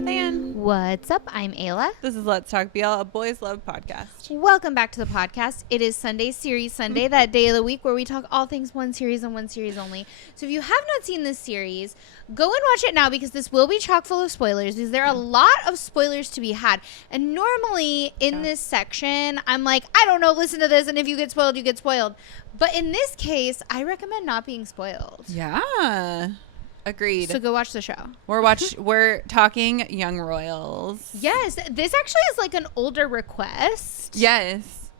Beth Ann. What's up? I'm Ayla. This is Let's Talk BL, a boys love podcast. Welcome back to the podcast. It is Sunday, Series Sunday, that day of the week where we talk all things one series and one series only. So if you have not seen this series, go and watch it now because this will be chock full of spoilers because there are a lot of spoilers to be had. And normally in this section, I'm like, I don't know, listen to this, and if you get spoiled, you get spoiled. But in this case, I recommend not being spoiled. Yeah. Agreed. So go watch the show. We're talking Young Royals. Yes, this actually is like an older request. Yes.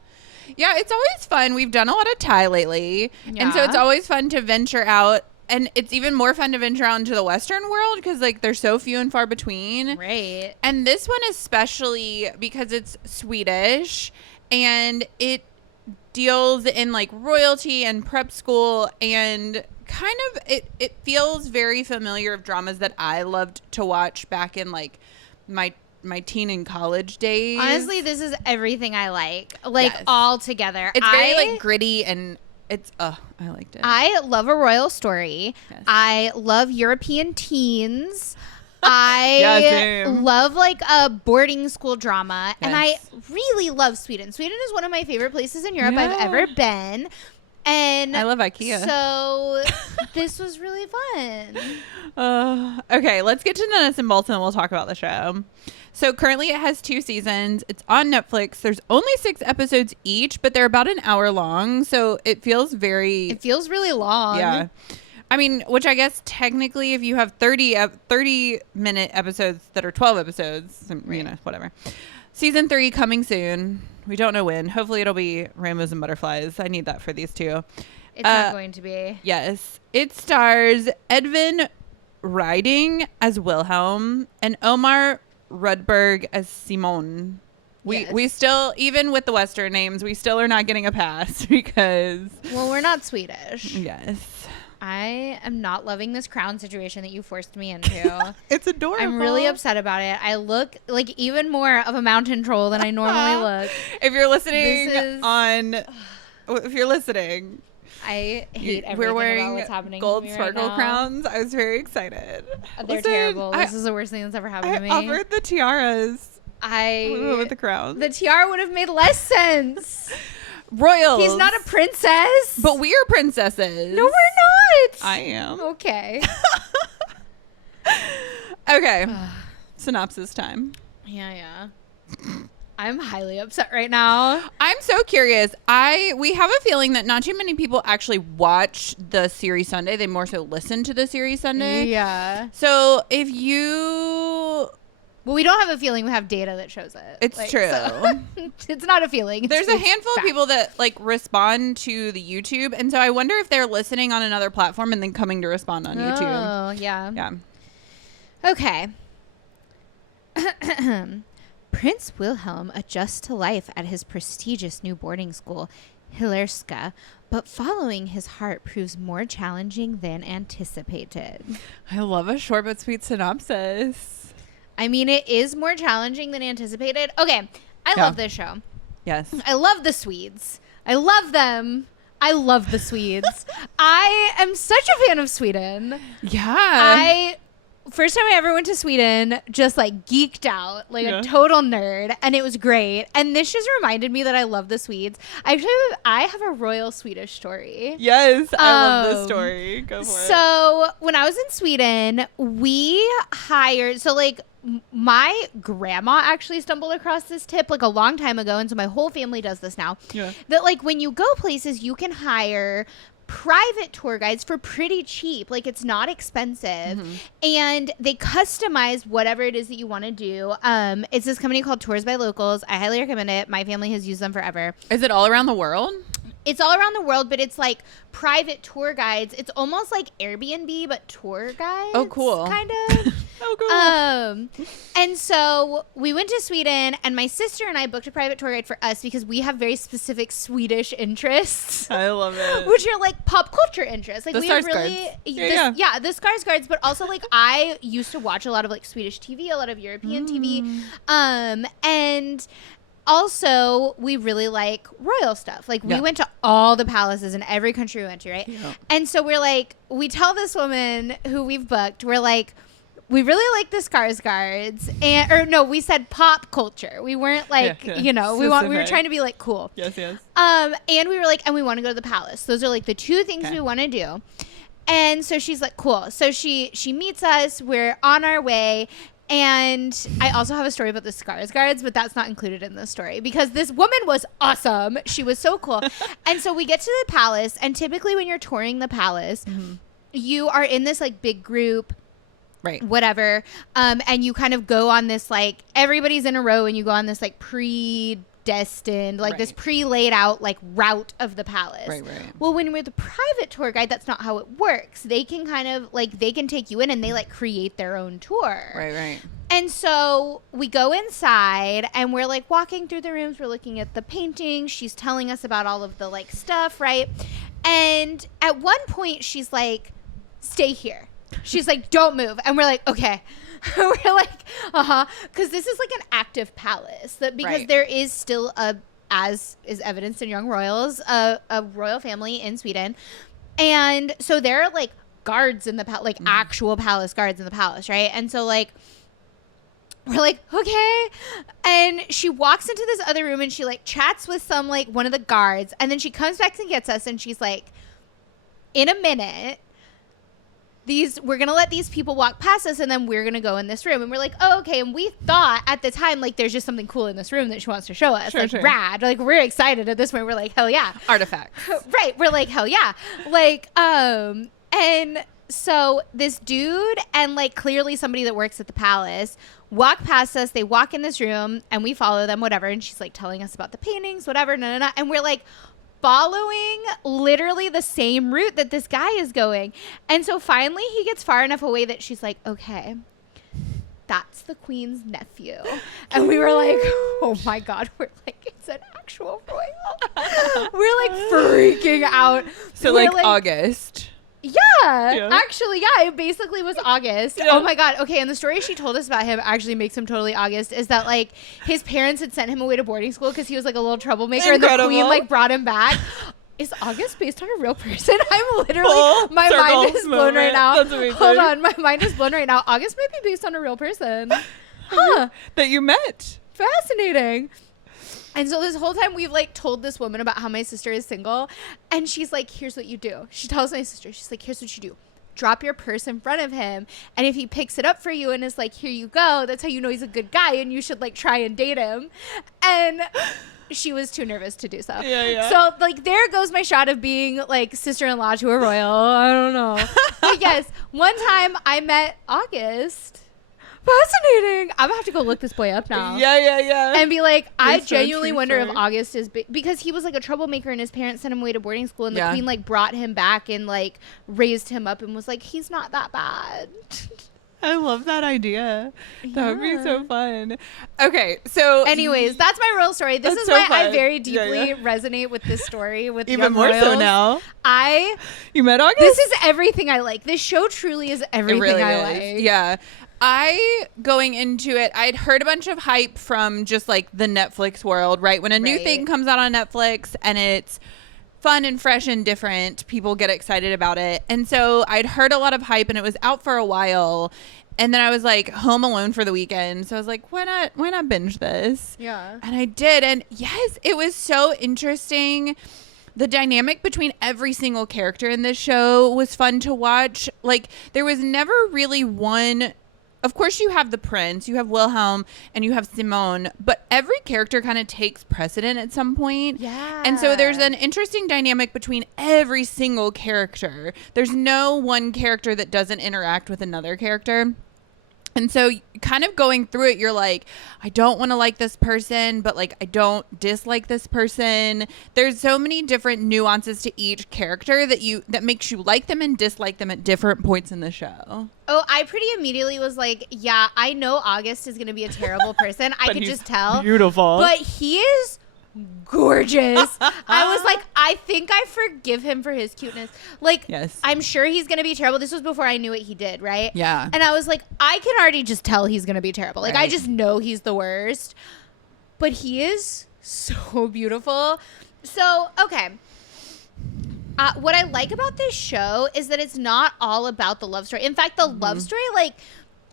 Yeah, it's always fun. We've done a lot of Thai lately. Yeah. And so it's always fun to venture out. And it's even more fun to venture out into the Western world because like they're so few and far between. Right. And this one especially because it's Swedish and it deals in like royalty and prep school and kind of it feels very familiar of dramas that I loved to watch back in like my teen and college days. Honestly, this is everything I like Yes. all together. It's very like gritty and it's I liked it. I love a royal story. Yes. I love European teens. I same. love like a boarding school drama. And I Yes. really love Sweden. Sweden is one of my favorite places in Europe I've Yeah. ever been. And I love IKEA. So this was really fun. Okay, let's get to the nuts and bolts and then we'll talk about the show. So currently it has 2 seasons. It's on Netflix. There's only 6 episodes each, but they're about an hour long. So it feels It feels really long. Yeah. I mean, which I guess technically if you have 30-minute episodes that are 12 episodes, you know, whatever. Season 3 coming soon. We don't know when. Hopefully it'll be Rainbows and Butterflies. I need that for these 2. It's not going to be. Yes. It stars Edvin Ryding as Wilhelm and Omar Rudberg as Simon. We still, even with the Western names, we still are not getting a pass because... Well, we're not Swedish. Yes. I am not loving this crown situation that you forced me into. It's adorable. I'm really upset about it. I look like even more of a mountain troll than I normally look. If you're listening if you're listening, I hate everything we're wearing about what's happening gold to me sparkle right now. crowns. I was very excited. They're terrible. This is the worst thing that's ever happened to me. I offered the tiaras with the crowns. The tiara would have made less sense. Royals. He's not a princess. But we are princesses. No, we're not. I am. Okay. Okay. Synopsis time. Yeah. I'm highly upset right now. I'm so curious. We have a feeling that not too many people actually watch the series Sunday. They more so listen to the series Sunday. Yeah. So if you... Well, we don't have a feeling. We have data that shows it. It's true. So it's not a feeling. There's a handful of people that like respond to the YouTube. And so I wonder if they're listening on another platform and then coming to respond on YouTube. Oh, yeah. Yeah. Okay. Prince Wilhelm adjusts to life at his prestigious new boarding school, Hillerska, but following his heart proves more challenging than anticipated. I love a short but sweet synopsis. I mean, it is more challenging than anticipated. Okay, I love this show. Yes. I love the Swedes. I love them. I love the Swedes. I am such a fan of Sweden. Yeah. First time I ever went to Sweden, just like geeked out, like a total nerd, and it was great. And this just reminded me that I love the Swedes. I have a royal Swedish story. Yes, I love this story. Go for it. So when I was in Sweden, we hired, my grandma actually stumbled across this tip like a long time ago, and so my whole family does this now. Yeah. That like when you go places, you can hire private tour guides for pretty cheap. Like it's not expensive, and they customize whatever it is that you want to do. It's this company called Tours by Locals. I highly recommend it. My family has used them forever. Is it all around the world? It's all around the world, but it's like private tour guides. It's almost like Airbnb, but tour guides. Oh, cool. Kind of. Oh, cool. And so we went to Sweden, and my sister and I booked a private tour guide for us because we have very specific Swedish interests. I love it. Which are like pop culture interests. Like the we have really, the Skarsgårds, but also like I used to watch a lot of like Swedish TV, a lot of European TV, and also we really like royal stuff. Like we went to all the palaces in every country we went to, right? Yeah. And so we tell this woman who we've booked, we're like, we really like the Skarsgårds, we said pop culture. We weren't like, we were trying to be like cool. Yes, yes. And we were like, and we want to go to the palace. Those are like the two things we want to do. And so she's like, cool. So she meets us. We're on our way. And I also have a story about the Skarsgårds, but that's not included in this story because this woman was awesome. She was so cool. And so we get to the palace, and typically when you're touring the palace, you are in this like big group. Right. Whatever. And you kind of go on this, like, everybody's in a row and you go on this, like, predestined, like, this pre-laid out, like, route of the palace. Right, right. Well, when we're the private tour guide, that's not how it works. They can kind of, like, they can take you in and they, like, create their own tour. Right, right. And so we go inside and we're, like, walking through the rooms. We're looking at the paintings. She's telling us about all of the, like, stuff, right? And at one point, she's like, stay here. She's like, don't move. And we're like, okay. We're like, because this is like an active palace. Because there is still as is evidenced in Young Royals, a royal family in Sweden. And so there are like guards in the palace, like actual palace guards in the palace, right? And so like, we're like, okay. And she walks into this other room and she like chats with one of the guards. And then she comes back and gets us and she's like, in a minute, we're going to let these people walk past us and then we're going to go in this room. And we're like, oh, okay. And we thought at the time, like, there's just something cool in this room that she wants to show us. Sure. Rad. Like, we're excited at this point. We're like, hell yeah. Artifacts. Right. We're like, hell yeah. Like, and so this dude and, like, clearly somebody that works at the palace walk past us. They walk in this room and we follow them, whatever. And she's, like, telling us about the paintings, whatever. And we're like, following literally the same route that this guy is going. And so finally he gets far enough away that she's like, okay, that's the queen's nephew. And we were like, oh my God. We're like, it's an actual royal. We're like freaking out. So like August. Yeah, actually, yeah, it basically was August. Yeah. Oh my God. Okay, and the story she told us about him actually makes him totally August, is that like his parents had sent him away to boarding school because he was like a little troublemaker. Incredible. And the queen like brought him back. Is August based on a real person? I'm literally, my mind is blown right now. That's amazing. Hold on, my mind is blown right now. August might be based on a real person. Huh. That you met. Fascinating. And so this whole time we've like told this woman about how my sister is single, and she's like, here's what you do. She tells my sister, she's like, here's what you do. Drop your purse in front of him, and if he picks it up for you and is like, here you go, that's how you know he's a good guy and you should like try and date him. And she was too nervous to do so. Yeah. So like there goes my shot of being like sister-in-law to a royal. I don't know. But yes, one time I met August. Fascinating. I'm gonna have to go look this boy up now. Yeah. And be like, I genuinely wonder if August is because he was like a troublemaker and his parents sent him away to boarding school and the queen like brought him back and like raised him up and was like, he's not that bad. I love that idea. That would be so fun. Okay, so anyways, that's my royal story. This is why I very deeply resonate with this story with even more so now. You met August? This is everything I like. This show truly is everything really I is. like. Yeah. Going into it, I'd heard a bunch of hype from just like the Netflix world, right? When a new thing comes out on Netflix and it's fun and fresh and different, people get excited about it. And so I'd heard a lot of hype and it was out for a while. And then I was like home alone for the weekend. So I was like, why not binge this? Yeah. And I did. And yes, it was so interesting. The dynamic between every single character in this show was fun to watch. Like there was never really one. Of course, you have the prince, you have Wilhelm, and you have Simone, but every character kind of takes precedent at some point. Yeah. And so there's an interesting dynamic between every single character. There's no one character that doesn't interact with another character. And so kind of going through it, you're like, I don't want to like this person, but like I don't dislike this person. There's so many different nuances to each character that makes you like them and dislike them at different points in the show. Oh, I pretty immediately was like, yeah, I know August is going to be a terrible person. I could just tell. Beautiful. But he is gorgeous. I was like, I think I forgive him for his cuteness. Like, yes. I'm sure he's going to be terrible. This was before I knew what he did, right? Yeah. And I was like, I can already just tell he's going to be terrible. Like, right. I just know he's the worst. But he is so beautiful. So, okay. What I like about this show is that it's not all about the love story. In fact, the love story, like,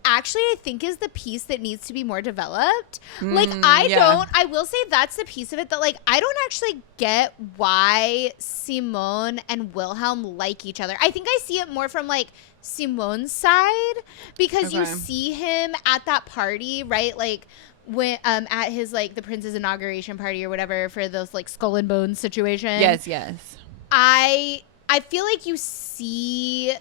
actually I think is the piece that needs to be more developed. Like, I will say that's the piece of it that, like, I don't actually get why Simone and Wilhelm like each other. I think I see it more from, like, Simone's side, because you see him at that party, right? Like, when at his, like, the prince's inauguration party or whatever for those, like, skull and bones situation. Yes. I feel like you see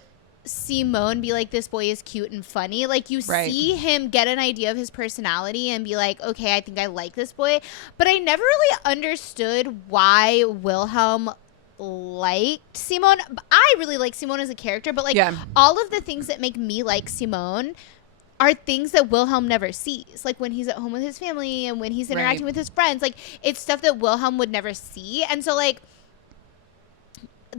Simone be like, this boy is cute and funny. Like, you see him get an idea of his personality and be like, okay, I think I like this boy. But I never really understood why Wilhelm liked Simone. I really like Simone as a character, but, like, all of the things that make me like Simone are things that Wilhelm never sees. Like, when he's at home with his family and when he's interacting with his friends. Like, it's stuff that Wilhelm would never see. And so, like,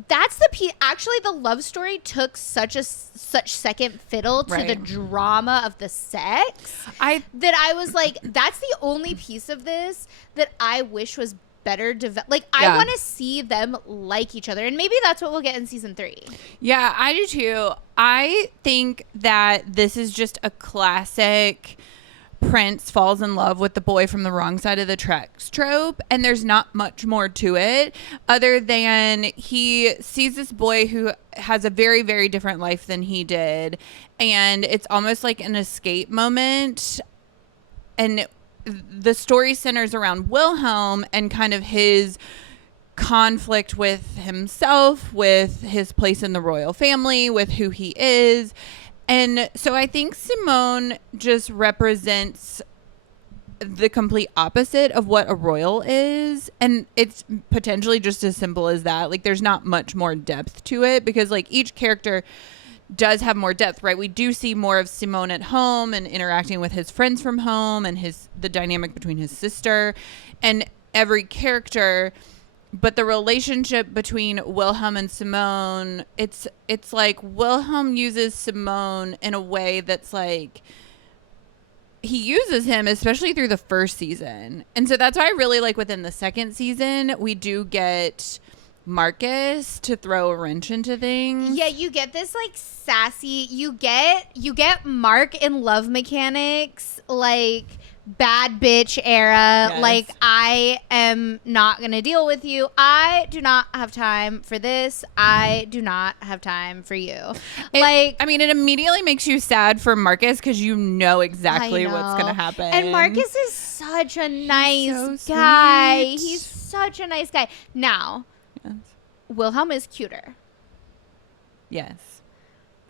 that's the piece. Actually, the love story took such second fiddle to the drama of the sex that I was like, that's the only piece of this that I wish was better developed. Like, I want to see them like each other, and maybe that's what we'll get in season 3. Yeah, I do too. I think that this is just a classic Prince falls in love with the boy from the wrong side of the tracks trope, and there's not much more to it other than he sees this boy who has a very, very different life than he did, and it's almost like an escape moment. And the story centers around Wilhelm and kind of his conflict with himself, with his place in the royal family, with who he is. And so I think Simone just represents the complete opposite of what a royal is. And it's potentially just as simple as that. Like, there's not much more depth to it because, like, each character does have more depth, right? We do see more of Simone at home and interacting with his friends from home and the dynamic between his sister and every character. But the relationship between Wilhelm and Simone, it's like Wilhelm uses Simone in a way that's like, he uses him, especially through the first season. And so that's why I really like within the second season, we do get Marcus to throw a wrench into things. Yeah, you get this, like, sassy, you get Mark in Love Mechanics, like, bad bitch era. Yes. Like, I am not gonna deal with you. I do not have time for this. I do not have time for you. It immediately makes you sad for Marcus because you know exactly what's gonna happen. And Marcus is such a nice guy. He's such a nice guy. Now, Wilhelm is cuter. Yes,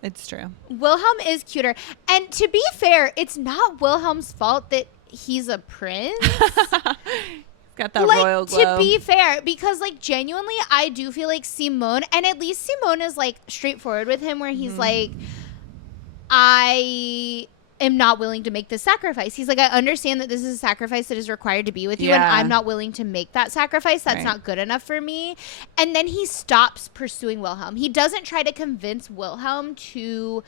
it's true. Wilhelm is cuter. And to be fair, it's not Wilhelm's fault that he's a prince. Got that royal glow. To be fair, because, like, genuinely, I do feel like Simone, and at least Simone is, like, straightforward with him, where he's like, I am not willing to make this sacrifice. He's like, I understand that this is a sacrifice that is required to be with you, and I'm not willing to make that sacrifice. That's not good enough for me. And then he stops pursuing Wilhelm. He doesn't try to convince Wilhelm to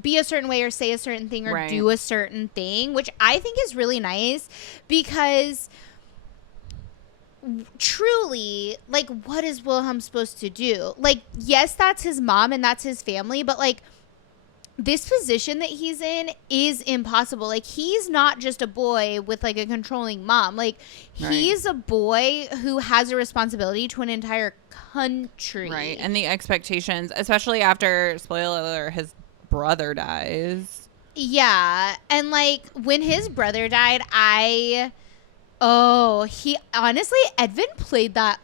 be a certain way or say a certain thing or do a certain thing, which I think is really nice, because truly, like, what is Wilhelm supposed to do? Like, yes, that's his mom and that's his family, but, like, this position that he's in is impossible. Like, he's not just a boy with, like, a controlling mom. Like, he's a boy who has a responsibility to an entire country. Right. And the expectations, especially after, spoiler alert, his brother dies. Yeah. And, like, when his brother died, he honestly, Edvin played that.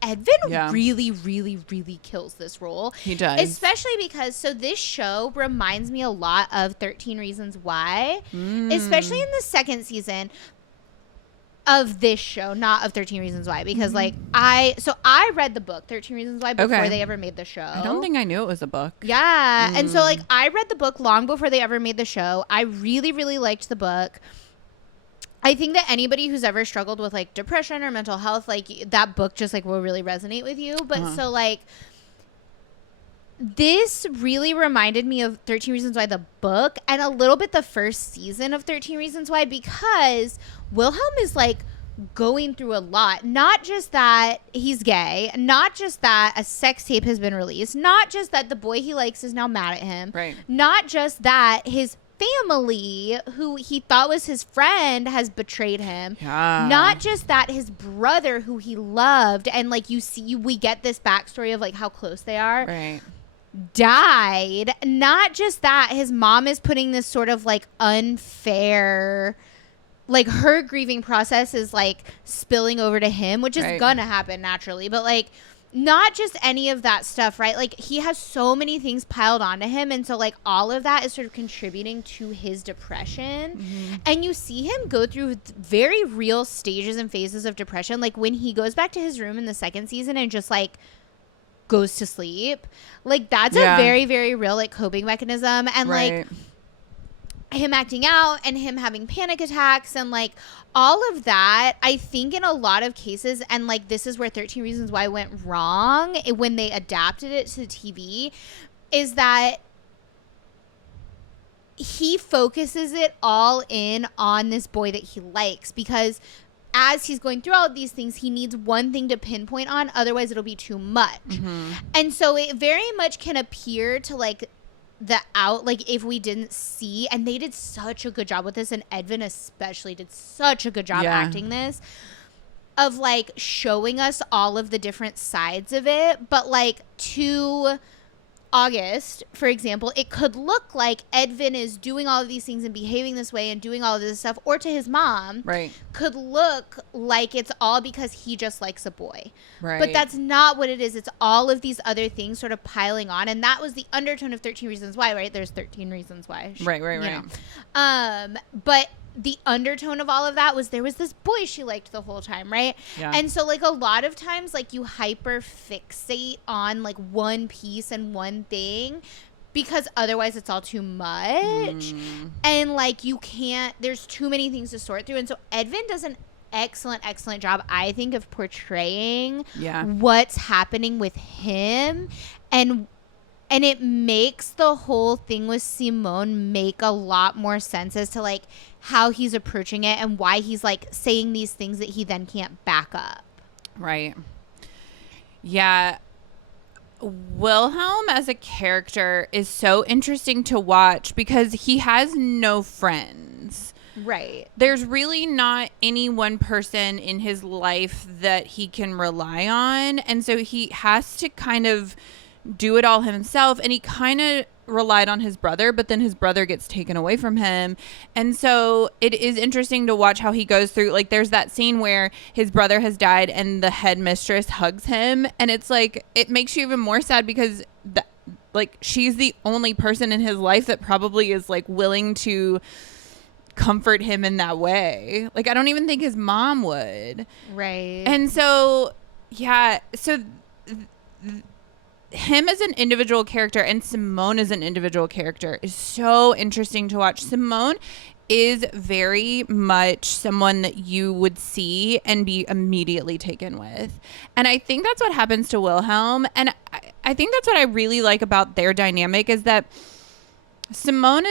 Edvin really, really, really kills this role. He does. Especially because, so this show reminds me a lot of 13 Reasons Why. Especially in the second season of this show, not of 13 Reasons Why. Because, like, I read the book, 13 Reasons Why, before they ever made the show. I don't think I knew it was a book. Yeah. And so, like, I read the book long before they ever made the show. I really, really liked the book. I think that anybody who's ever struggled with, like, depression or mental health, like, that book just, like, will really resonate with you. But so, like, this really reminded me of 13 Reasons Why, the book, and a little bit the first season of 13 Reasons Why, because Wilhelm is, like, going through a lot. Not just that he's gay, not just that a sex tape has been released, not just that the boy he likes is now mad at him, not just that his family, who he thought was his friend, has betrayed him. Yeah. Not just that, his brother, who he loved, and like we get this backstory of like how close they are. Right. Died. Not just that, his mom is putting this sort of like unfair, like her grieving process is like spilling over to him, which is gonna happen naturally, but like not just any of that stuff, right? Like he has so many things piled onto him, and so like all of that is sort of contributing to his depression. And you see him go through very real stages and phases of depression, like when he goes back to his room in the second season and just like goes to sleep. Like that's a very, very real like coping mechanism. And like him acting out and him having panic attacks and like all of that, I think in a lot of cases, and like this is where 13 Reasons Why went wrong when they adapted it to TV, is that he focuses it all in on this boy that he likes, because as he's going through all of these things, he needs one thing to pinpoint on, otherwise it'll be too much. And so it very much can appear to like like if we didn't see, and they did such a good job with this, and Edvin especially did such a good job acting this, of like showing us all of the different sides of it. But like to August, for example, it could look like Edvin is doing all of these things and behaving this way and doing all of this stuff, or to his mom, could look like it's all because he just likes a boy. But that's not what it is. It's all of these other things sort of piling on, and that was the undertone of 13 Reasons Why, right? There's 13 Reasons Why. Right. But the undertone of all of that was there was this boy she liked the whole time, right? And so like a lot of times like you hyper fixate on like one piece and one thing, because otherwise it's all too much. And like you can't, there's too many things to sort through. And so Edvin does an excellent job, I think, of portraying what's happening with him, and it makes the whole thing with Simone make a lot more sense as to like how he's approaching it and why he's like saying these things that he then can't back up. Right. Yeah. Wilhelm as a character is so interesting to watch because he has no friends. Right. There's really not any one person in his life that he can rely on. And so he has to kind of do it all himself. And he kind of relied on his brother, but then his brother gets taken away from him. And so it is interesting to watch how he goes through, like there's that scene where his brother has died and the headmistress hugs him. And it's like, it makes you even more sad because like she's the only person in his life that probably is like willing to comfort him in that way. Like I don't even think his mom would. Right. And so him as an individual character and Simone as an individual character is so interesting to watch. Simone is very much someone that you would see and be immediately taken with. And I think that's what happens to Wilhelm. And I think that's what I really like about their dynamic is that Simone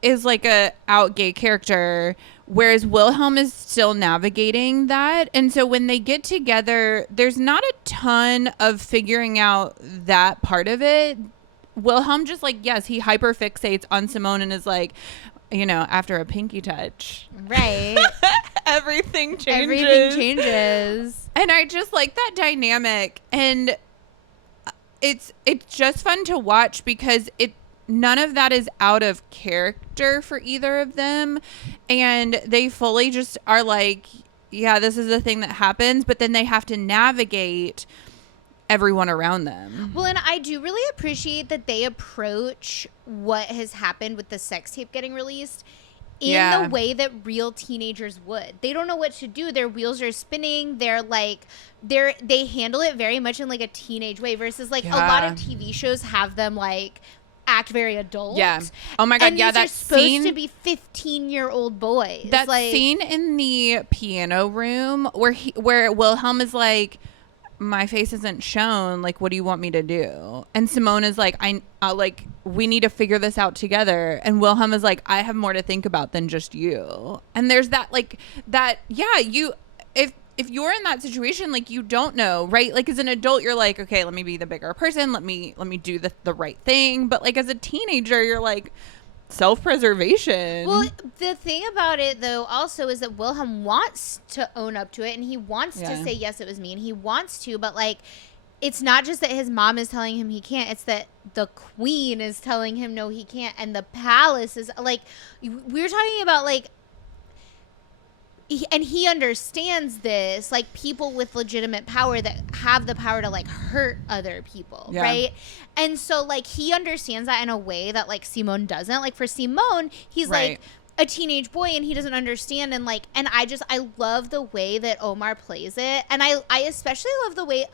is like a out gay character, whereas Wilhelm is still navigating that. And so when they get together, there's not a ton of figuring out that part of it. Wilhelm just like, yes, he hyper fixates on Simone and is like, you know, after a pinky touch. Right. Everything changes. Everything changes. And I just like that dynamic. And it's just fun to watch because none of that is out of character for either of them. And they fully just are like, yeah, this is the thing that happens. But then they have to navigate everyone around them. Well, and I do really appreciate that they approach what has happened with the sex tape getting released in the way that real teenagers would. They don't know what to do. Their wheels are spinning. They're like, they handle it very much in like a teenage way versus like a lot of TV shows have them like act very adult. Yeah. Oh my God. And yeah. These are supposed to be 15-year-old boys. That like, scene in the piano room where Wilhelm is like, my face isn't shown. Like, what do you want me to do? And Simone is like, like, we need to figure this out together. And Wilhelm is like, I have more to think about than just you. And there's that, like, that, yeah, if you're in that situation, like, you don't know, right? Like, as an adult, you're like, okay, let me be the bigger person. Let me do the right thing. But like, as a teenager, you're like, self-preservation. Well, the thing about it, though, also is that Wilhelm wants to own up to it, and he wants to say, yes, it was me, and he wants to, but, like, it's not just that his mom is telling him he can't, it's that the queen is telling him no, he can't, and the palace is, like, we're talking about, like, and he understands this, like, people with legitimate power that have the power to, like, hurt other people, right? And so, like, he understands that in a way that, like, Simone doesn't. Like, for Simone, he's, like, a teenage boy and he doesn't understand. And, like, and I love the way that Omar plays it. And I especially love the way,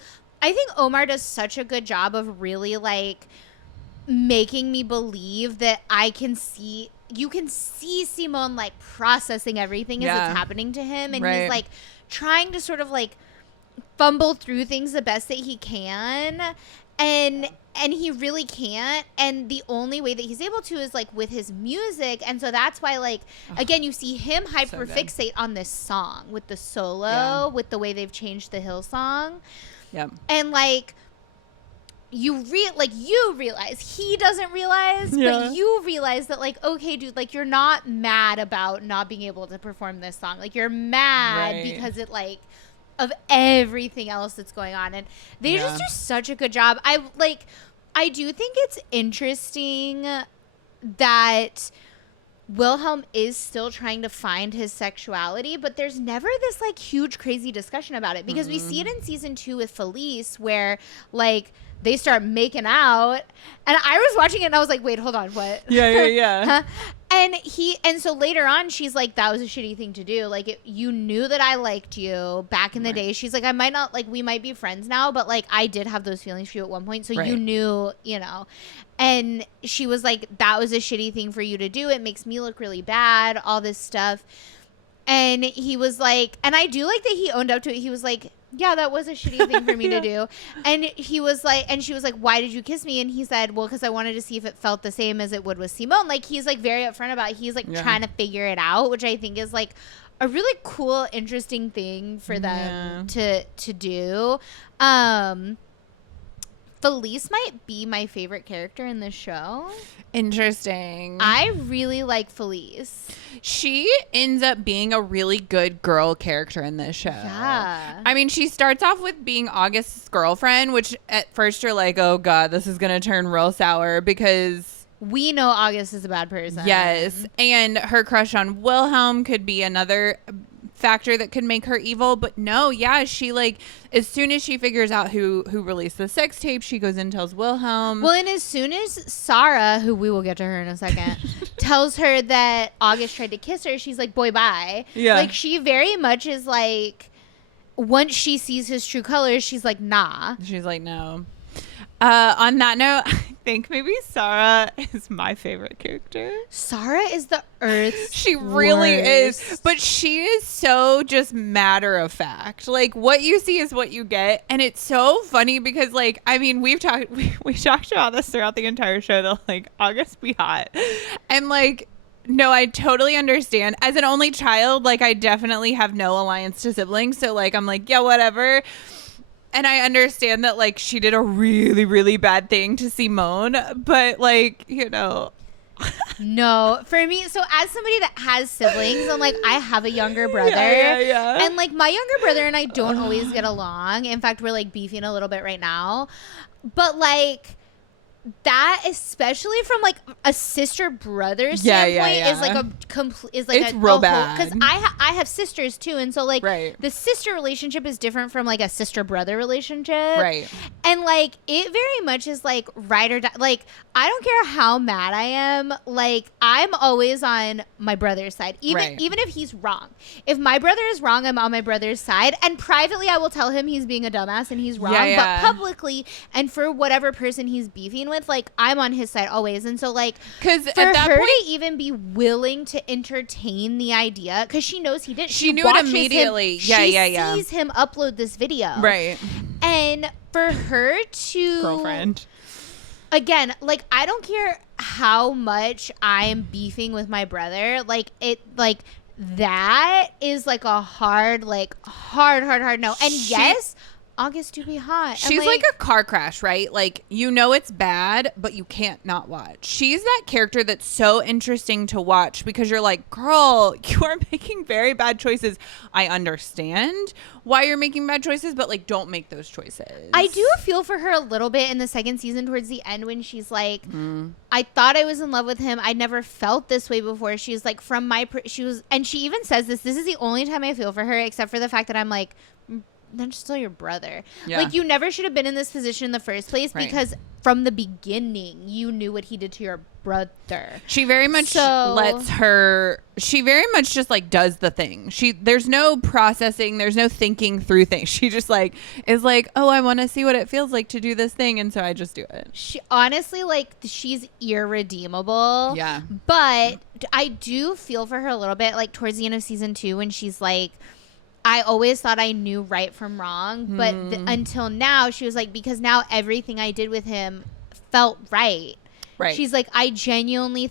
I think Omar does such a good job of really, like, making me believe that you can see Simone, like, processing everything as it's happening to him. And he's, like, trying to sort of, like, fumble through things the best that he can. And he really can't. And the only way that he's able to is, like, with his music. And so that's why, like, again, you see him hyperfixate on this song with the solo, with the way they've changed the Hill song. And, like, you realize he doesn't realize, but you realize that, like, okay, dude, like, you're not mad about not being able to perform this song. Like, you're mad because it, like, of everything else that's going on. And they just do such a good job. I do think it's interesting that Wilhelm is still trying to find his sexuality, but there's never this, like, huge crazy discussion about it, because we see it in season 2 with Felice, where, like, they start making out, and I was watching it and I was like, wait, hold on, what? Huh? And so later on, she's like, that was a shitty thing to do. Like, you knew that I liked you back in the day. She's like, I might not, like, we might be friends now, but, like, I did have those feelings for you at one point. So you knew, you know. And she was like, that was a shitty thing for you to do. It makes me look really bad, all this stuff. And he was like, and I do like that he owned up to it. He was like, yeah, that was a shitty thing for me to do. And he was like, and she was like, why did you kiss me? And he said, well, because I wanted to see if it felt the same as it would with Simone. Like, he's, like, very upfront about it. He's, like, trying to figure it out, which I think is, like, a really cool, interesting thing for them to do. Felice might be my favorite character in this show. Interesting. I really like Felice. She ends up being a really good girl character in this show. Yeah. I mean, she starts off with being August's girlfriend, which at first you're like, oh, God, this is going to turn real sour, because we know August is a bad person. Yes. And her crush on Wilhelm could be another factor that could make her evil, but no, she, like, as soon as she figures out who released the sex tape, she goes and tells Wilhelm. Well, and as soon as Sarah, who we will get to her in a second, tells her that August tried to kiss her, she's like, boy, bye. Like, she very much is like, once she sees his true colors, she's like, nah. She's like, no. On that note, I think maybe Sarah is my favorite character. Sarah is the Earth's She really worst. is. But she is so just matter of fact. Like, what you see is what you get. And it's so funny because, like, I mean, we talked about this throughout the entire show, that, like, August be hot. And, like, no, I totally understand. As an only child, like, I definitely have no alliance to siblings. So, like, I'm like, yeah, whatever. And I understand that, like, she did a really, really bad thing to Simone, but, like, you know. No, for me, so as somebody that has siblings, and, like, I have a younger brother. And, like, my younger brother and I don't always get along. In fact, we're, like, beefing a little bit right now. But, like, that, especially from, like, a sister brother standpoint, is like a complete, is like it's real bad, because I have sisters too, and so, like, the sister relationship is different from, like, a sister brother relationship, and, like, it very much is like ride or die. Like, I don't care how mad I am, like, I'm always on my brother's side, even if he's wrong. If my brother is wrong, I'm on my brother's side, and privately I will tell him he's being a dumbass and he's wrong, but publicly and for whatever person he's beefing with, like, I'm on his side always. And so, like, because for at that her point, to even be willing to entertain the idea, because she knows he did, she knew it immediately. She sees him upload this video, and for her to girlfriend again, like, I don't care how much I'm beefing with my brother, like, it, like, that is, like, a hard no. And yes, August do be hot. She's like a car crash, right? Like, you know it's bad, but you can't not watch. She's that character that's so interesting to watch because you're like, girl, you are making very bad choices. I understand why you're making bad choices, but like, don't make those choices. I do feel for her a little bit in the second season towards the end when she's like, I thought I was in love with him. I never felt this way before. She's like, and she even says this is the only time I feel for her, except for the fact that I'm like, that's still your brother. Yeah. Like, you never should have been in this position in the first place because from the beginning, you knew what he did to your brother. She very much she very much just like does the thing. There's no processing. There's no thinking through things. She just like is like, oh, I want to see what it feels like to do this thing. And so I just do it. She honestly, like, she's irredeemable. Yeah. But I do feel for her a little bit, like towards the end of season 2 when she's like, I always thought I knew right from wrong, but until now, she was like, because now everything I did with him felt right. Right. She's like, I genuinely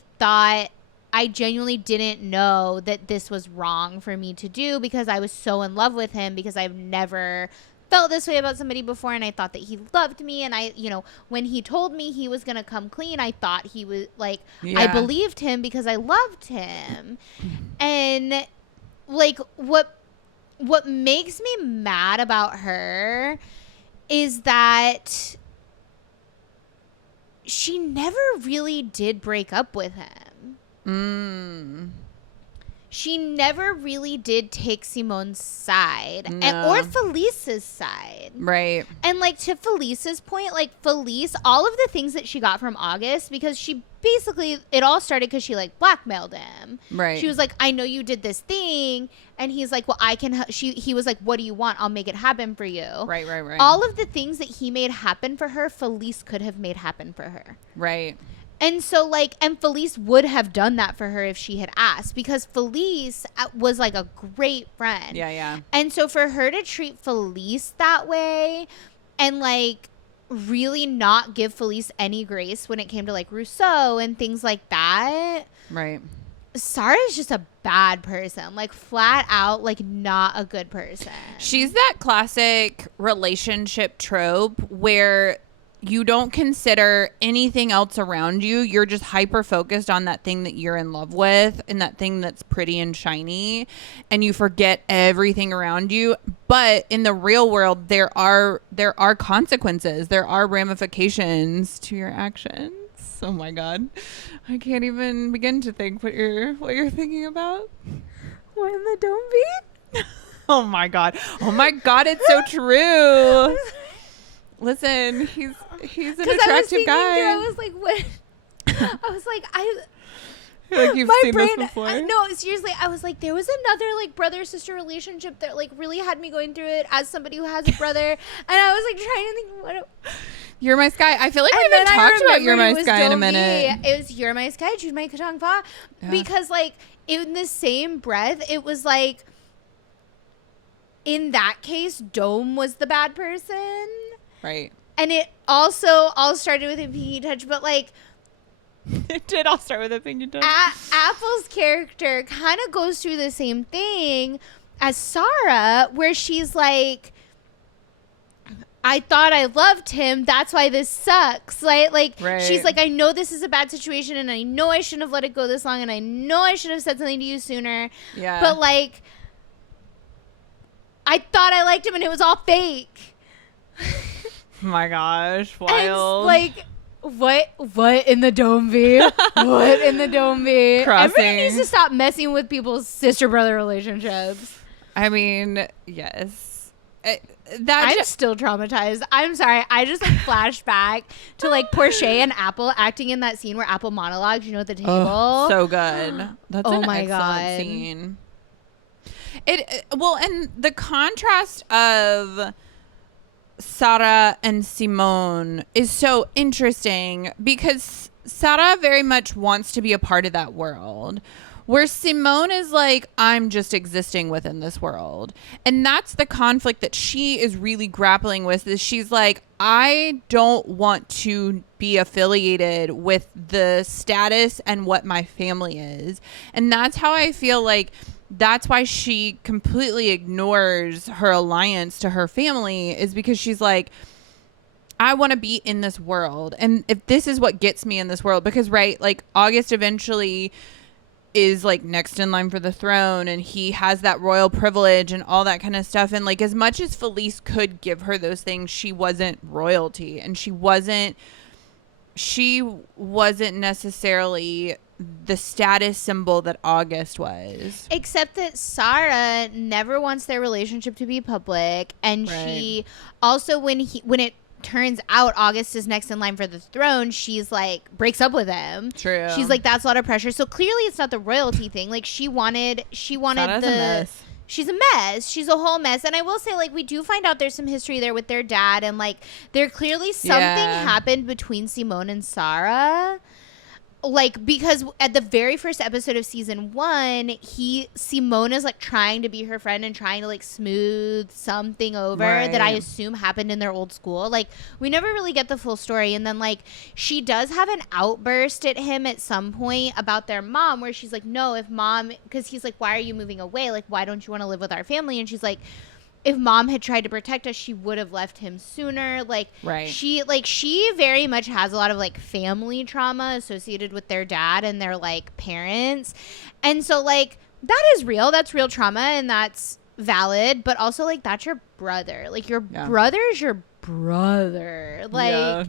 didn't know that this was wrong for me to do because I was so in love with him because I've never felt this way about somebody before, and I thought that he loved me, and I, when he told me he was going to come clean, I thought he was like, I believed him because I loved him. And like, what makes me mad about her is that she never really did break up with him. She never really did take Simone's side or Felice's side. Right. And like, to Felice's point, like, Felice, all of the things that she got from August, because she basically, it all started because she like blackmailed him. Right. She was like, I know you did this thing. And he's like, well, he was like, what do you want? I'll make it happen for you. Right. All of the things that he made happen for her, Felice could have made happen for her. Right. And so, like, and Felice would have done that for her if she had asked, because Felice was like a great friend. Yeah. And so for her to treat Felice that way and like really not give Felice any grace when it came to like Rousseau and things like that. Right. Sara is just a bad person, like flat out, like not a good person. She's that classic relationship trope where you don't consider anything else around you. You're just hyper focused on that thing that you're in love with and that thing that's pretty and shiny, and you forget everything around you. But in the real world, there are consequences. There are ramifications to your actions. Oh my God, I can't even begin to think what you're thinking about. What in the don't be? Oh my God, it's so true. Listen, he's an attractive guy. I was like, what? I was like, like, you've seen this before? No, seriously, I was like, there was another like brother-sister relationship that like really had me going through it as somebody who has a brother, and I was like trying to think what. You're My Sky. I feel like we haven't talked about You're My Sky in a minute. It was You're My Sky, Jude My Katong Fa, because like in the same breath, it was like, in that case, Dome was the bad person. Right. And it also all started with a pinky touch, but like, it did all start with a pinky touch. Apple's character kind of goes through the same thing as Sara, where she's like, I thought I loved him. That's why this sucks. Like, she's like, I know this is a bad situation, and I know I shouldn't have let it go this long, and I know I should have said something to you sooner. Yeah. But like, I thought I liked him, and it was all fake. My gosh, wild. And like, what in the dome be? What in the dome be? Everybody needs to stop messing with people's sister-brother relationships. I mean, yes. I'm still traumatized. I'm sorry. I just like flashed back to like Portia and Apple acting in that scene where Apple monologues, at the table. Oh, so good. That's an excellent God. scene. And the contrast of Sara and Simone is so interesting because Sara very much wants to be a part of that world, where Simone is like, I'm just existing within this world. And that's the conflict that she is really grappling with, is she's like, I don't want to be affiliated with the status and what my family is. And that's how I feel like that's why she completely ignores her alliance to her family, is because she's like, I want to be in this world. And if this is what gets me in this world, because, right, like August eventually is like next in line for the throne, and he has that royal privilege and all that kind of stuff. And like, as much as Felice could give her those things, she wasn't royalty, and she wasn't necessarily the status symbol that August was. Except that Sara never wants their relationship to be public, and she also, when it turns out August is next in line for the throne, she's like, breaks up with him. True. She's like, that's a lot of pressure. So clearly it's not the royalty thing. Like, she wanted Sara's a mess. She's a mess. She's a whole mess. And I will say, like, we do find out there's some history there with their dad, and like, there clearly something happened between Simone and Sara. Like, because at the very first episode of season 1, Simone is like trying to be her friend and trying to like smooth something over that I assume happened in their old school. Like, we never really get the full story. And then like, she does have an outburst at him at some point about their mom, where she's like, no, if mom, because he's like, why are you moving away? Like, why don't you want to live with our family? And she's like, if mom had tried to protect us, she would have left him sooner. Like, she very much has a lot of like family trauma associated with their dad and their like parents. And so like, that is real. That's real trauma, and that's valid. But also like, that's your brother. Like, your brother is your brother. Like,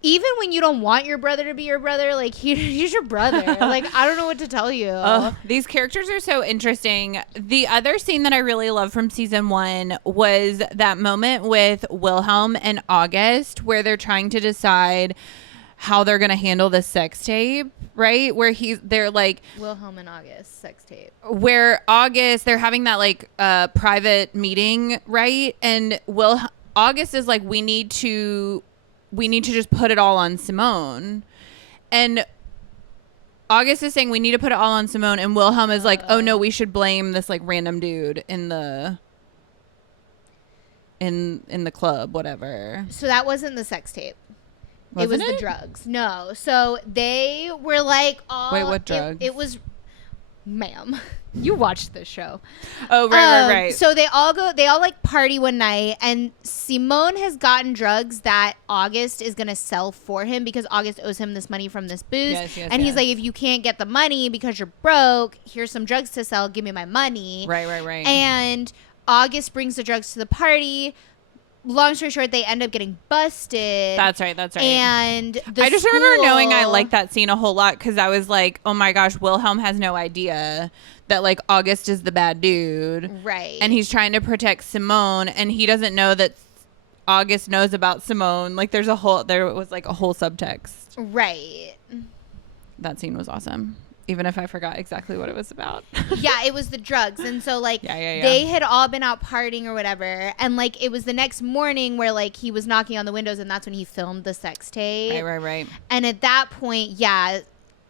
even when you don't want your brother to be your brother, like, he's your brother. Like, I don't know what to tell you. These characters are so interesting. The other scene that I really love from season 1 was that moment with Wilhelm and August, where they're trying to decide how they're going to handle the sex tape, right? Where they're like, Wilhelm and August sex tape. Where August, they're having that like private meeting, right? And August is like, we need to just put it all on Simone. And August is saying we need to put it all on Simone, and Wilhelm is like, oh no, we should blame this like random dude in the club, whatever. So that wasn't the sex tape. Wasn't it was the drugs. No. So they were like, wait, what drugs? It was, ma'am. You watched this show. Oh, right. So they all like party one night, and Simone has gotten drugs that August is going to sell for him, because August owes him this money from this booze. And he's like, if you can't get the money because you're broke, here's some drugs to sell. Give me my money. Right. And August brings the drugs to the party. Long story short, they end up getting busted. That's right. And I just remember knowing I liked that scene a whole lot, because I was like, oh my gosh, Wilhelm has no idea that like August is the bad dude. Right. And he's trying to protect Simone, and he doesn't know that August knows about Simone. Like, there was like a whole subtext. Right. That scene was awesome, even if I forgot exactly what it was about. Yeah, it was the drugs. And so like, they had all been out partying or whatever, and like, it was the next morning where like, he was knocking on the windows, and that's when he filmed the sex tape. Right. And at that point,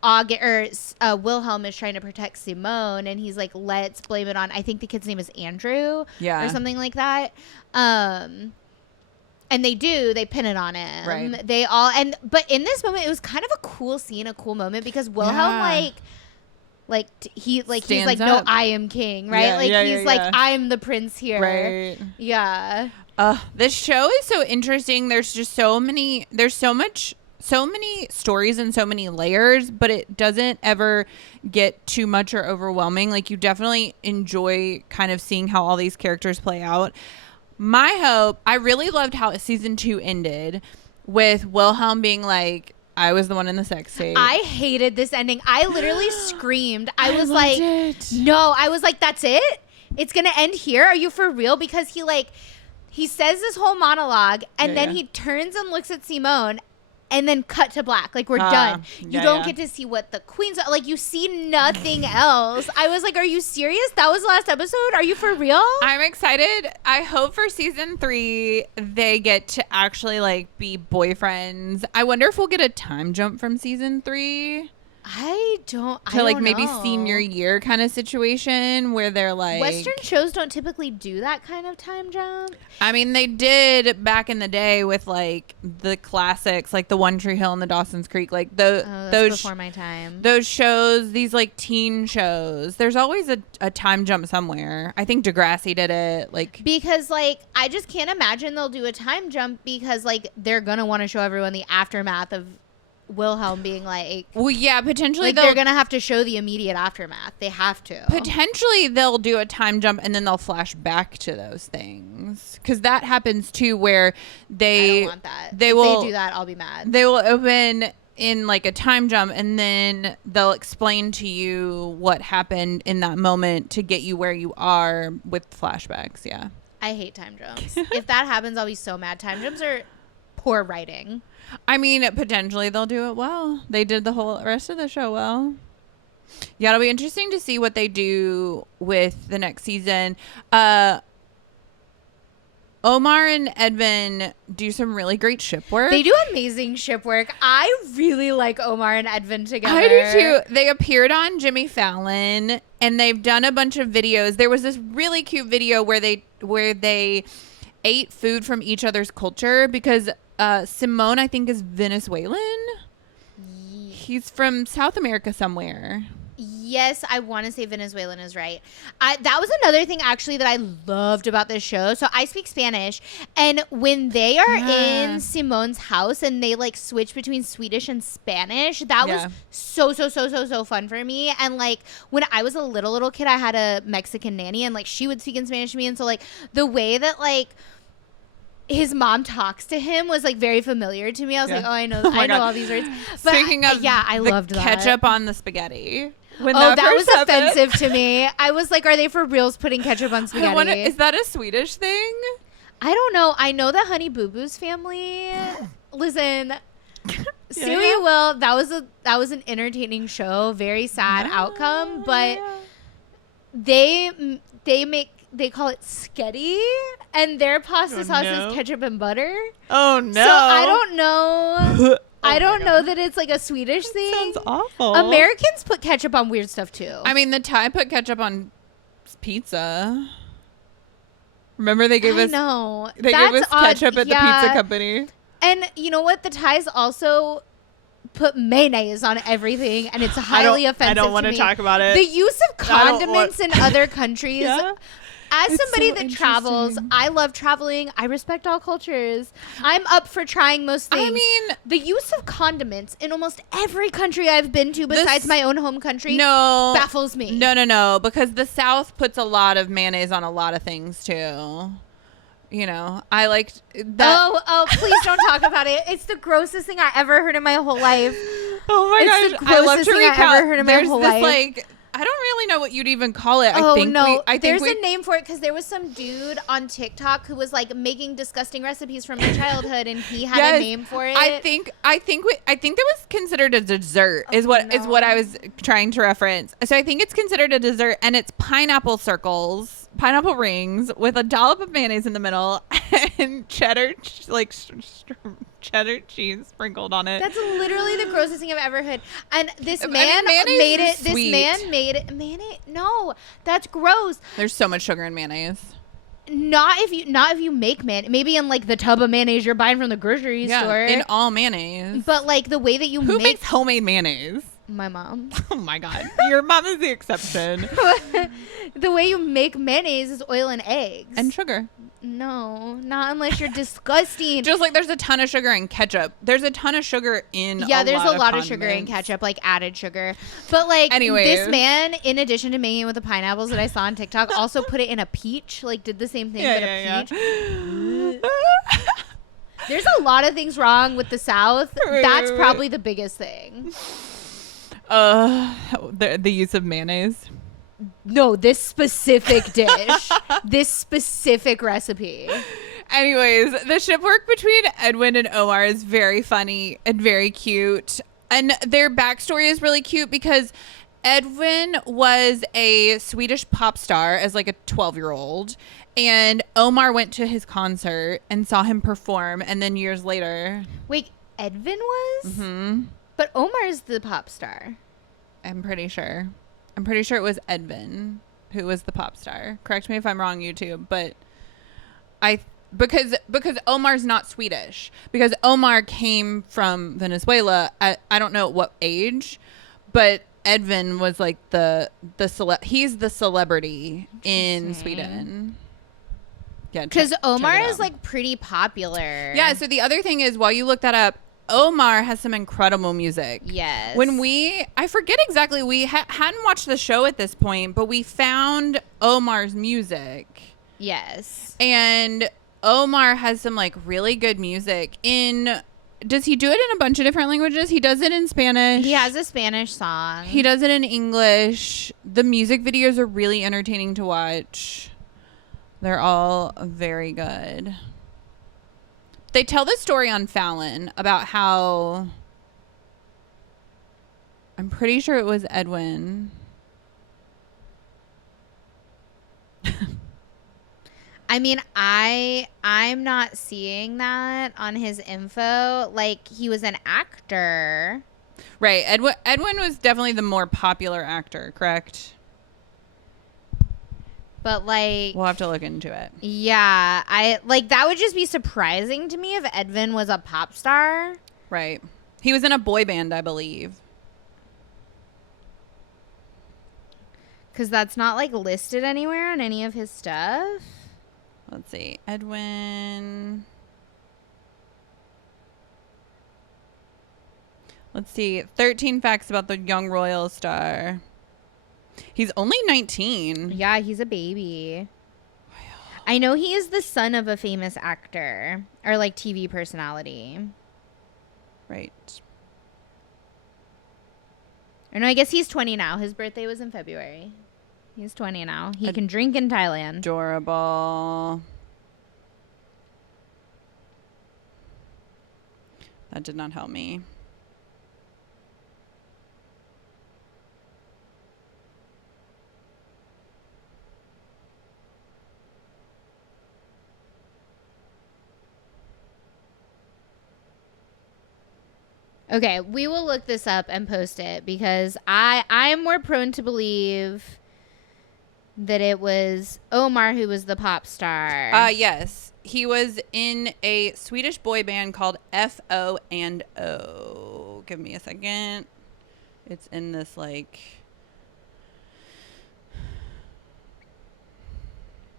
Wilhelm is trying to protect Simone, and he's like, let's blame it on, I think the kid's name is Andrew, or something like that. And they pin it on him. Right. But in this moment, it was kind of a cool scene, a cool moment, because Wilhelm he's like, no, I am king, right? He's like, I'm the prince here. Right. Yeah. This show is so interesting. There's just so many stories and so many layers, but it doesn't ever get too much or overwhelming. Like, you definitely enjoy kind of seeing how all these characters play out. My hope, I really loved how season 2 ended with Wilhelm being like, I was the one in the sex tape. I hated this ending. I literally screamed. I was like, no, I was like, that's it? It's going to end here? Are you for real? Because he says this whole monologue, and then he turns and looks at Simone, and then cut to black. Like, we're done. You don't get to see what the queens are. Like, you see nothing else. I was like, are you serious? That was the last episode? Are you for real? I'm excited. I hope for season 3, they get to actually, like, be boyfriends. I wonder if we'll get a time jump from season 3. like maybe senior year kind of situation where they're like, Western shows don't typically do that kind of time jump. I mean, they did back in the day with like the classics, like the One Tree Hill and the Dawson's Creek, like those before my time. Those shows, these like teen shows, there's always a time jump somewhere. I think Degrassi did it, like, because like I just can't imagine they'll do a time jump because like they're gonna want to show everyone the aftermath of Wilhelm being like, well, yeah, potentially like they're gonna have to show the immediate aftermath. They have to. Potentially they'll do a time jump and then they'll flash back to those things, because that happens too, where I don't want that. If they do that, I'll be mad. They will open in like a time jump and then they'll explain to you what happened in that moment to get you where you are with flashbacks. Yeah, I hate time jumps. If that happens, I'll be so mad. Time jumps are poor writing. I mean, potentially they'll do it well. They did the whole rest of the show well. Yeah, it'll be interesting to see what they do with the next season. Omar and Edvin do some really great ship work. They do amazing ship work. I really like Omar and Edvin together. I do too. They appeared on Jimmy Fallon and they've done a bunch of videos. There was this really cute video where they ate food from each other's culture, because Simone, I think, is Venezuelan. He's from South America somewhere. Yes, I want to say Venezuelan is right. That was another thing, actually, that I loved about this show. So I speak Spanish. And when they are in Simone's house and they, like, switch between Swedish and Spanish, that was so fun for me. And, like, when I was a little kid, I had a Mexican nanny. And, like, she would speak in Spanish to me. And so, like, the way that, like, his mom talks to him was like very familiar to me. I was like, oh, I know all these words. But speaking of, I loved that. Ketchup on the spaghetti. That was offensive to me. I was like, are they for reals putting ketchup on spaghetti? Is that a Swedish thing? I don't know. I know the Honey Boo Boo's family. Listen, Will. That was an entertaining show. Very sad outcome, but they call it sketty, and their pasta sauce is ketchup and butter. Oh no! So I don't know. I don't know that it's like a Swedish thing. Sounds awful. Americans put ketchup on weird stuff too. I mean, the Thai put ketchup on pizza. Remember they gave us ketchup at the pizza company. And you know what? The Thais also put mayonnaise on everything, and it's highly offensive. I don't want to talk about it. The use of condiments in other countries. Yeah? As somebody that travels, I love traveling. I respect all cultures. I'm up for trying most things. I mean, the use of condiments in almost every country I've been to besides my own home country baffles me. No, because the South puts a lot of mayonnaise on a lot of things too. You know, I liked that. Oh, please don't talk about it. It's the grossest thing I ever heard in my whole life. Oh my gosh. It's the grossest thing I ever heard in my whole life. Like, I don't really know what you'd even call it. There's a name for it, because there was some dude on TikTok who was like making disgusting recipes from his childhood, and he had a name for it. I think that was considered a dessert. Is what I was trying to reference. So I think it's considered a dessert, and it's pineapple circles, pineapple rings with a dollop of mayonnaise in the middle and cheddar cheese sprinkled on it. That's literally the grossest thing I've ever heard. And this man made it. This man made it. Mayonnaise? No, that's gross. There's so much sugar in mayonnaise. Not if you make mayonnaise. Maybe in like the tub of mayonnaise you're buying from the grocery store. In all mayonnaise. But like the way that Who makes homemade mayonnaise? My mom. Oh my god, your mom is the exception. The way you make mayonnaise is oil and eggs and sugar. No, not unless you're disgusting. Just like there's a ton of sugar in ketchup. There's a ton of sugar in there's a lot of sugar in ketchup, like added sugar. But like this man, in addition to making it with the pineapples that I saw on TikTok, also put it in a peach. Like did the same thing with a peach. There's a lot of things wrong with the South. That's probably the biggest thing. The use of mayonnaise. No, this specific dish. This specific recipe. Anyways, the ship work between Edwin and Omar is very funny and very cute. And their backstory is really cute because Edwin was a Swedish pop star as like a 12-year-old. And Omar went to his concert and saw him perform. And then years later. Wait, Edvin was? Mm-hmm. But Omar is the pop star. I'm pretty sure. I'm pretty sure it was Edvin who was the pop star. Correct me if I'm wrong, YouTube, but because Omar's not Swedish. Because Omar came from Venezuela at I don't know at what age, but Edvin was like he's the celebrity in Sweden. Yeah, because Omar is like pretty popular. Yeah, so the other thing is while you look that up, Omar has some incredible music. Yes. I forget exactly, we hadn't watched the show at this point, but we found Omar's music. Yes. And Omar has some like really good music does he do it in a bunch of different languages? He does it in Spanish. He has a Spanish song. He does it in English. The music videos are really entertaining to watch. They're all very good. They tell the story on Fallon about how I'm pretty sure it was Edwin. I mean, I'm not seeing that on his info. Like, he was an actor. Right. Edwin was definitely the more popular actor, correct? But like, we'll have to look into it. Yeah, that would just be surprising to me if Edvin was a pop star. Right. He was in a boy band, I believe. Because that's not like listed anywhere on any of his stuff. Let's see. Edwin. Let's see. 13 facts about the young royal star. He's only 19. Yeah, he's a baby. I know he is the son of a famous actor or like TV personality. Right. Or no, I guess he's 20 now. His birthday was in February. He's 20 now. He can drink in Thailand. Adorable. That did not help me. Okay, we will look this up and post it because I am more prone to believe that it was Omar who was the pop star. Yes. He was in a Swedish boy band called F.O. and O. Give me a second. It's in this like...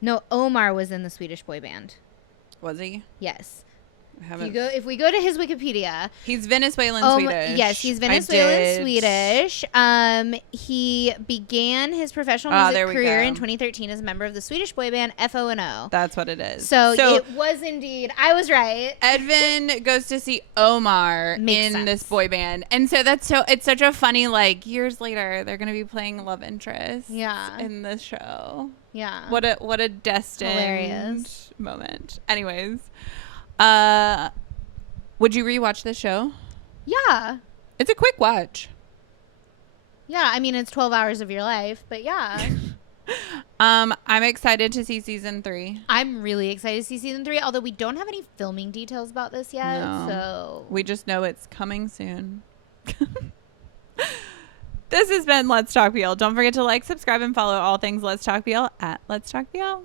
No, Omar was in the Swedish boy band. Was he? Yes. Haven't... If we go to his Wikipedia, he's Venezuelan Swedish. Yes, he's Venezuelan Swedish. He began his professional music career in 2013 as a member of the Swedish boy band FO&O. That's what it is. So it was indeed. I was right. Edvin goes to see Omar in this boy band, and so it's such a funny like years later they're gonna be playing love interest. In this show. Yeah. What a destined hilarious moment. Anyways. Would you rewatch this show? Yeah. It's a quick watch. Yeah, I mean it's 12 hours of your life, but yeah. I'm excited to see season 3. I'm really excited to see season 3, although we don't have any filming details about this yet. No. So we just know it's coming soon. This has been Let's Talk BL. Don't forget to like, subscribe, and follow all things Let's Talk BL at Let's Talk BL.